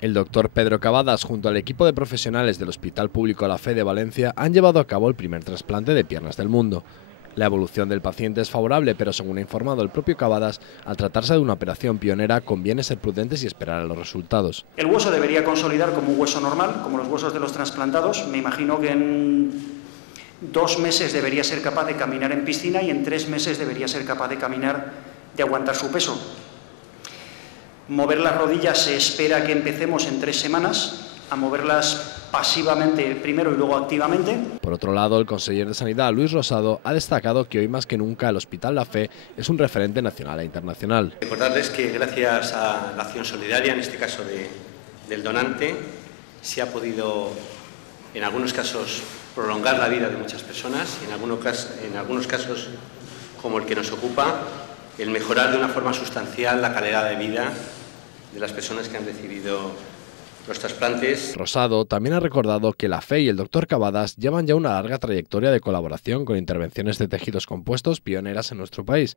El doctor Pedro Cavadas, junto al equipo de profesionales del Hospital Público La Fe de Valencia, han llevado a cabo el primer trasplante de piernas del mundo. La evolución del paciente es favorable, pero según ha informado el propio Cavadas, al tratarse de una operación pionera, conviene ser prudentes y esperar a los resultados. El hueso debería consolidar como un hueso normal, como los huesos de los trasplantados. Me imagino que en 2 meses debería ser capaz de caminar en piscina y en 3 meses debería ser capaz de caminar, de aguantar su peso. Mover las rodillas se espera que empecemos en 3 semanas, a moverlas pasivamente primero y luego activamente. Por otro lado, el conseller de Sanidad, Luis Rosado, ha destacado que hoy más que nunca el Hospital La Fe es un referente nacional e internacional. Recordarles que gracias a la acción solidaria, en este caso del donante, se ha podido, en algunos casos, prolongar la vida de muchas personas y en algunos casos, como el que nos ocupa, el mejorar de una forma sustancial la calidad de vida de las personas que han recibido los trasplantes. Rosado también ha recordado que La Fe y el doctor Cavadas llevan ya una larga trayectoria de colaboración con intervenciones de tejidos compuestos pioneras en nuestro país.